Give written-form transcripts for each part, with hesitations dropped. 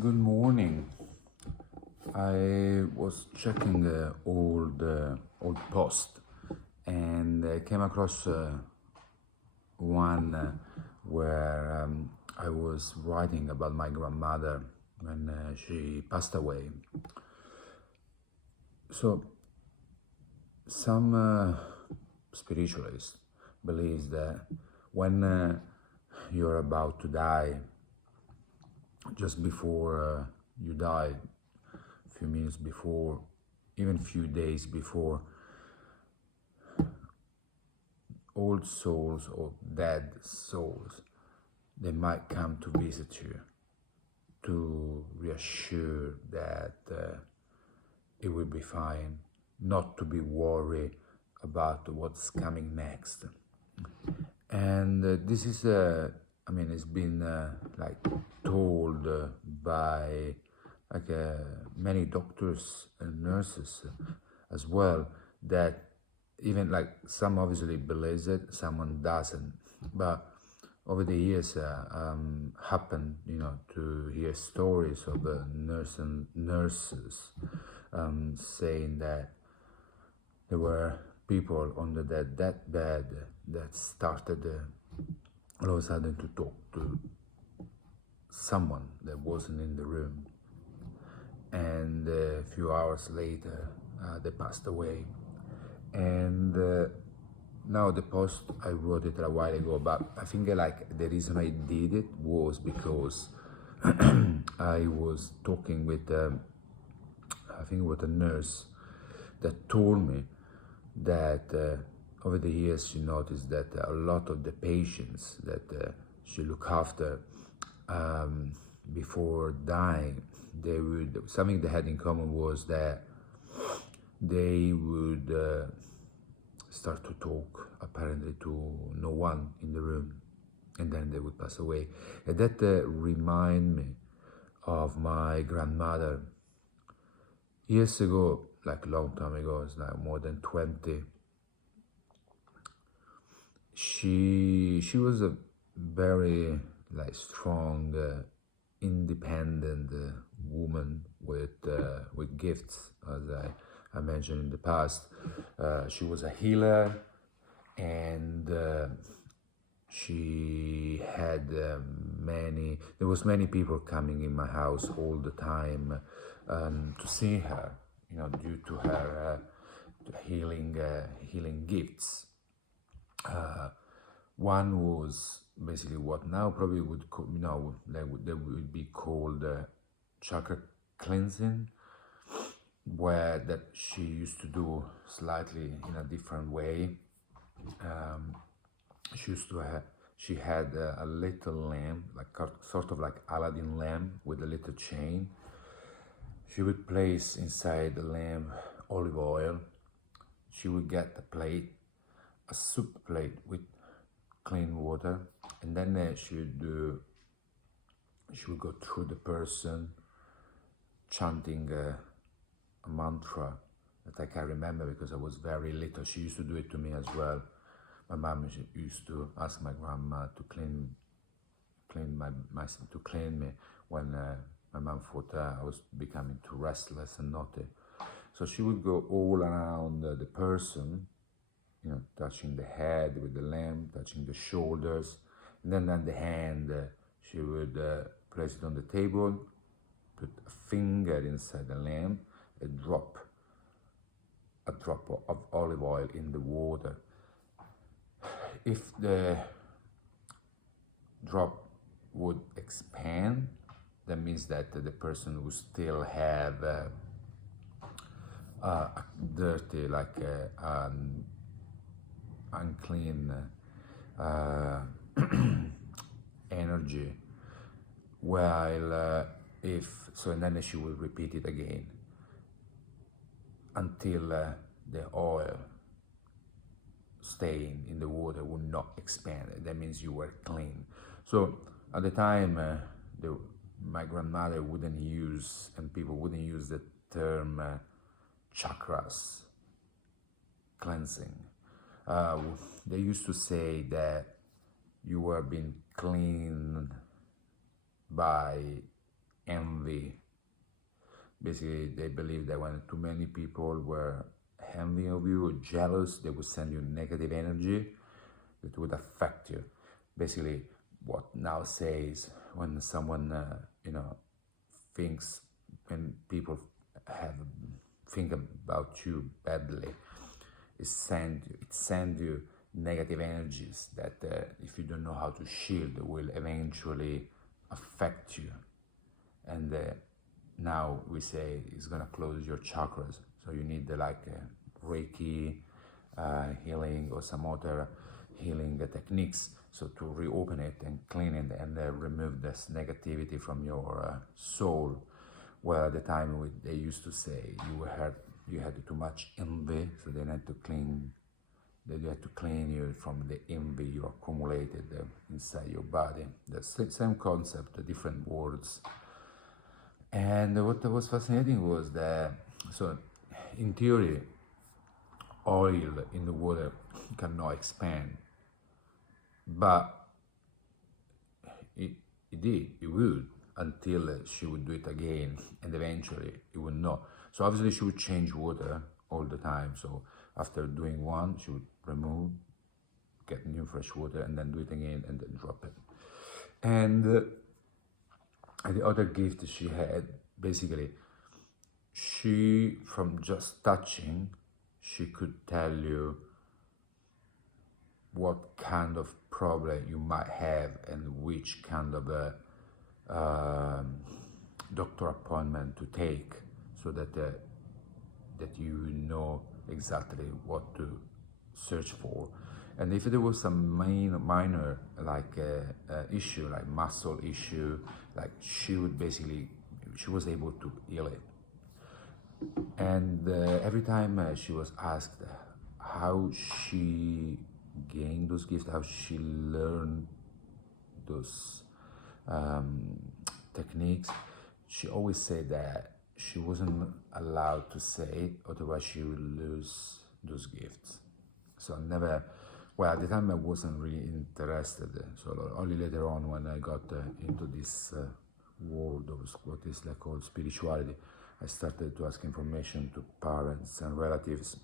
Good morning. I was checking old post and came across one where I was writing about my grandmother when she passed away. So some spiritualists believes that when you're about to die, just before you die, a few minutes before, even few days before, old souls or dead souls, they might come to visit you to reassure that it will be fine, not to be worried about what's coming next. And this is, it's been like told by many doctors and nurses as well, that even like some obviously believes it, someone doesn't. But over the years, happened, to hear stories of nurses saying that there were people under that deathbed that started all of a sudden to talk to someone that wasn't in the room, and a few hours later they passed away. And now the post, I wrote it a while ago, but I think like the reason I did it was because I was talking with I think with a nurse that told me that over the years she noticed that a lot of the patients that she looked after before dying, they would, something they had in common was that they would start to talk apparently to no one in the room, and then they would pass away. And that remind me of my grandmother. Years ago, like a long time ago, it's like more than 20, she was a very like strong, independent woman with gifts, as I mentioned in the past. She was a healer, and she had there was many people coming in my house all the time to see her, due to her healing gifts. One was basically what now probably would that would be called chakra cleansing, where that she used to do slightly in a different way. She had a little lamp, like sort of like Aladdin lamp with a little chain. She would place inside the lamp olive oil. She would get a plate, a soup plate with clean water, and then she would go through the person chanting a mantra that I can remember because I was very little. She used to do it to me as well. My mom used to ask my grandma to clean me when my mom thought I was becoming too restless and naughty. So she would go all around the person, touching the head with the lamp, touching the shoulders, and then on the hand, she would place it on the table, put a finger inside the lamp, a drop of olive oil in the water. If the drop would expand, that means that the person would still have a dirty, like unclean energy, while if so, and then she will repeat it again until the oil staying in the water would not expand. That means you were clean. So at the time, my grandmother wouldn't use, and people wouldn't use the term chakras cleansing. They used to say that you were being cleaned by envy. Basically, they believe that when too many people were envy of you or jealous, they would send you negative energy that would affect you. Basically, what now says when someone, thinks, when people have think about you badly, it send you negative energies that, if you don't know how to shield, will eventually affect you. And now we say it's gonna close your chakras, so you need Reiki healing or some other healing techniques, so to reopen it and clean it and remove this negativity from your soul. Well, at the time they used to say you had too much envy, so they had to clean. That you had to clean you from the envy you accumulated inside your body. The same concept, different words. And what was fascinating was that, so in theory, oil in the water cannot expand, but it would, until she would do it again, and eventually it would not. So obviously she would change water all the time. So after doing one, she would remove, get new fresh water, and then do it again, and then drop it. And the other gift she had, basically, she, from just touching, she could tell you what kind of problem you might have and which kind of a doctor appointment to take, so that you know exactly what to search for. And if there was some minor issue, like muscle issue, like she was able to heal it. And every time she was asked how she gained those gifts, how she learned those techniques, she always said that she wasn't allowed to say it, otherwise she would lose those gifts. So at the time I wasn't really interested, so only later on, when I got into this world of what is called spirituality, I started to ask information to parents and relatives.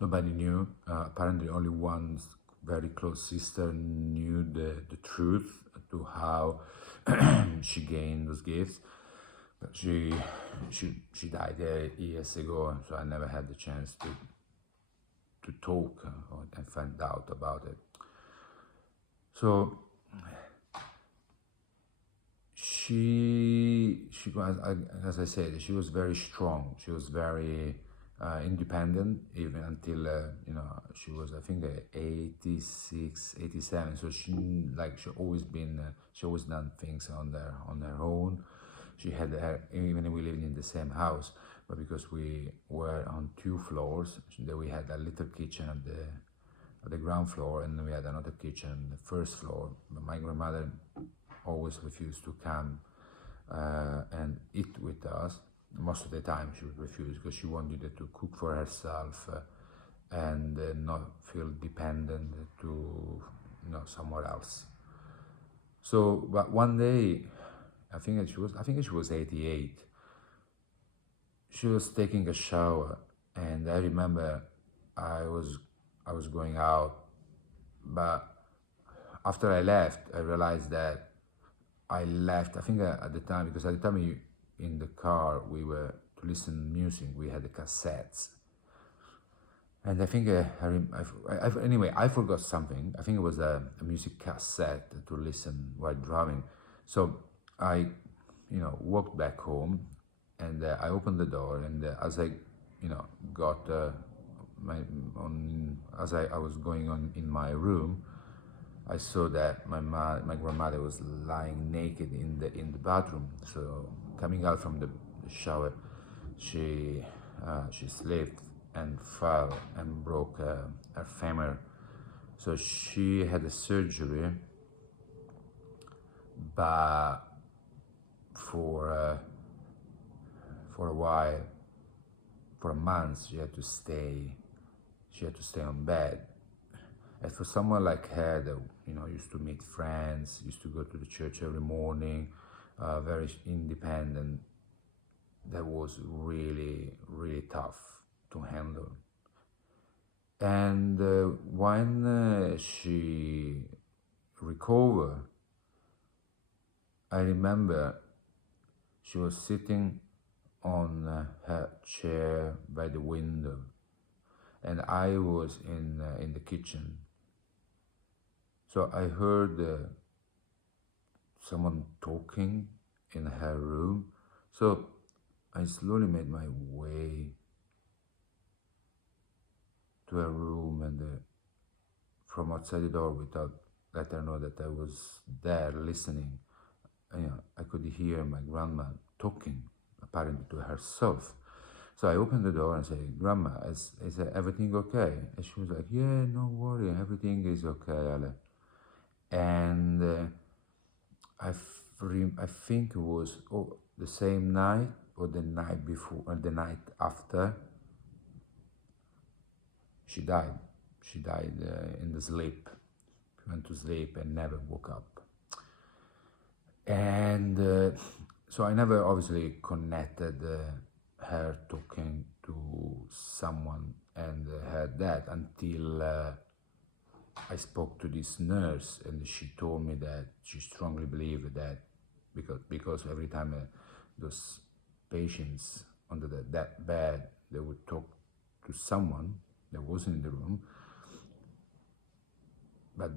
Nobody knew. Apparently only one very close sister knew the truth to how she gained those gifts. But she died years ago, so I never had the chance to talk and find out about it. So she was, as I said, she was very strong. She was very independent, even until she was, I think, 86, 87. So she always done things on her own. She had even we lived in the same house, but because we were on 2 floors, we had a little kitchen at the ground floor, and we had another kitchen on the first floor. But my grandmother always refused to come and eat with us. Most of the time she would refuse, because she wanted to cook for herself and not feel dependent to somewhere else. So, but one day, I think she was 88. She was taking a shower, and I remember I was going out, but after I left, I realized that I left. I think at the time, because at the time in the car we were to listen to music. We had the cassettes, and I think anyway, I forgot something. I think it was a music cassette to listen while driving. So I, walked back home, and I opened the door, and as I, got as I was going on in my room, I saw that my grandmother was lying naked in the bathroom. So coming out from the shower, she slipped and fell and broke her femor. So she had a surgery, but for a while, for a month, she had to stay on bed. And for someone like her that used to meet friends, used to go to the church every morning, very independent. That was really, really tough to handle. And when she recovered, I remember she was sitting on her chair by the window, and I was in the kitchen. So I heard someone talking in her room. So I slowly made my way to her room, and from outside the door, without letting her know that I was there listening, I could hear my grandma talking, apparently to herself. So I opened the door and said, "Grandma, is everything okay?" And she was like, "Yeah, no worry, everything is okay, Ale." And I think it was the same night or the night before, or the night after, she died. She died in the sleep. She went to sleep and never woke up. And so I never obviously connected her talking to someone and her death until I spoke to this nurse, and she told me that she strongly believed that because every time those patients under that bed, they would talk to someone that wasn't in the room, but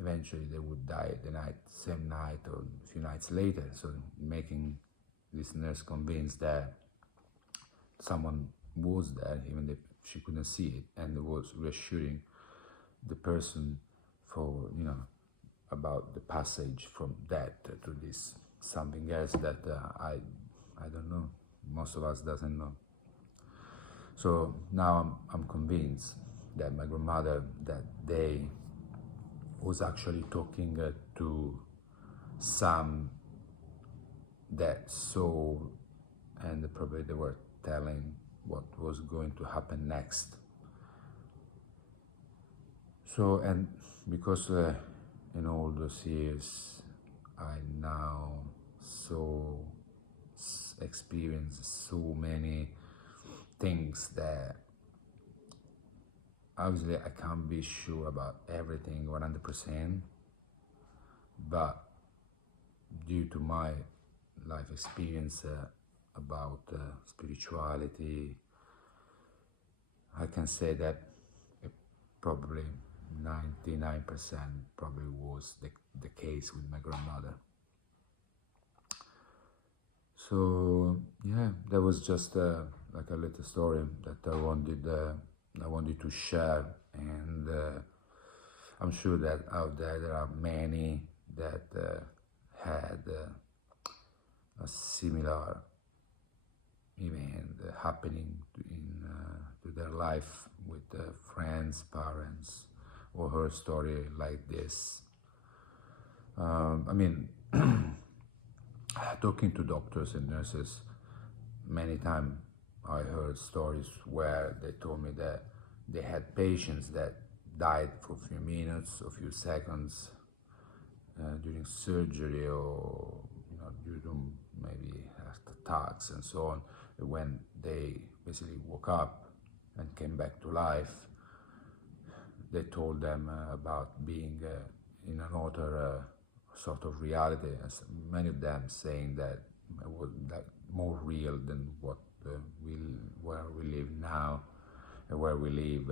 eventually they would die the same night or a few nights later. So making this nurse convinced that someone was there, even if she couldn't see it, and it was reassuring the person for, about the passage from death to this something else that I don't know, most of us doesn't know. So now I'm convinced that my grandmother that day was actually talking to some dead soul, and probably they were telling what was going to happen next. So, and because in all those years I now experience so many things that obviously I can't be sure about everything 100%, but due to my life experience about spirituality, I can say that it probably 99% probably was the case with my grandmother. So yeah, that was just like a little story that I wanted to share, and I'm sure that out there are many that had a similar event happening to their life with friends, parents, or her story like this. I mean, talking to doctors and nurses, many times I heard stories where they told me that they had patients that died for a few minutes or a few seconds during surgery, or due to maybe heart attacks and so on. When they basically woke up and came back to life, they told them about being in another sort of reality, as many of them saying that it was like more real than where we live now, and where we live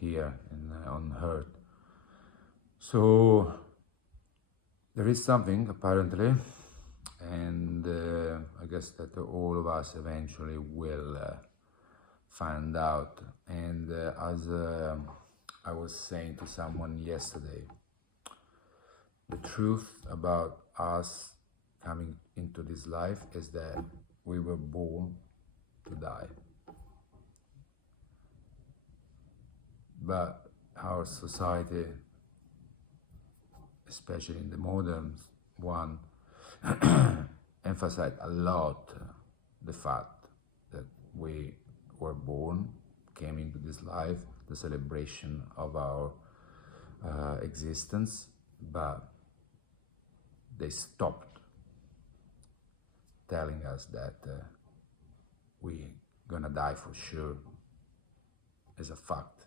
here on Earth. So there is something apparently, and I guess that all of us eventually will find out. And as I was saying to someone yesterday, the truth about us coming into this life is that we were born to die. But our society, especially in the modern one, emphasize a lot the fact that we were born, came into this life, the celebration of our existence, but they stopped telling us that we're gonna die for sure is a fact.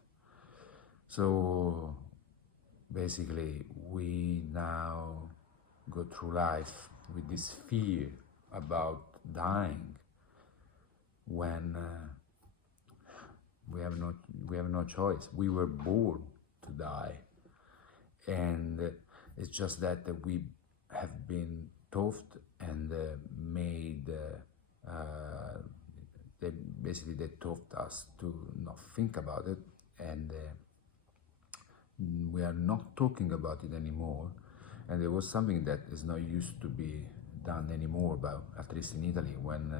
So basically, we now go through life with this fear about dying when we have no choice. We were born to die, and it's just that we have been taught and made. They taught us to not think about it, and we are not talking about it anymore. And there was something that is not used to be done anymore, but at least in Italy, when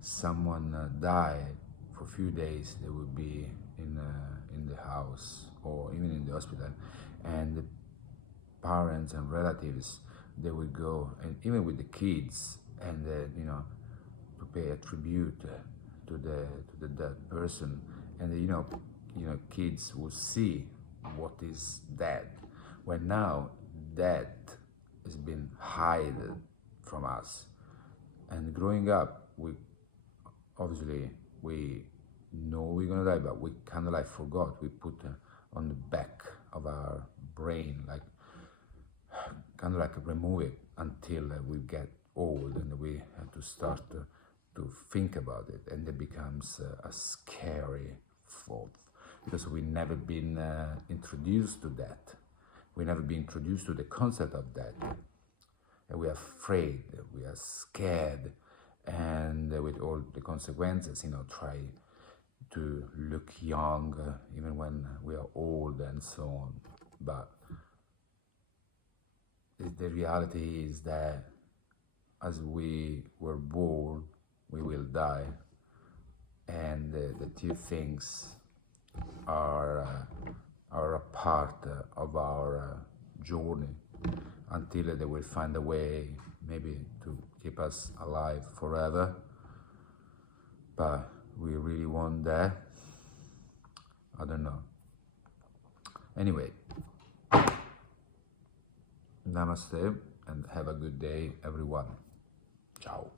someone died for a few days, they would be in the house or even in the hospital, and the parents and relatives, they would go, and even with the kids, and to pay a tribute to the dead person, and kids will see what is dead, when now death has been hidden from us. And growing up, we know we're gonna die, but we kind of like forgot. We put on the back of our brain, like kind of like remove it until we get old, and we have to start to think about it, and it becomes a scary thought, because we never been introduced to that. We never been introduced to the concept of that, and we are afraid, we are scared, and with all the consequences, try to look young even when we are old and so on. But the reality is that as we were born, we will die, and the two things are a part of our journey, until they will find a way maybe to keep us alive forever. But we really want that? I don't know. Anyway, namaste and have a good day, everyone. Ciao.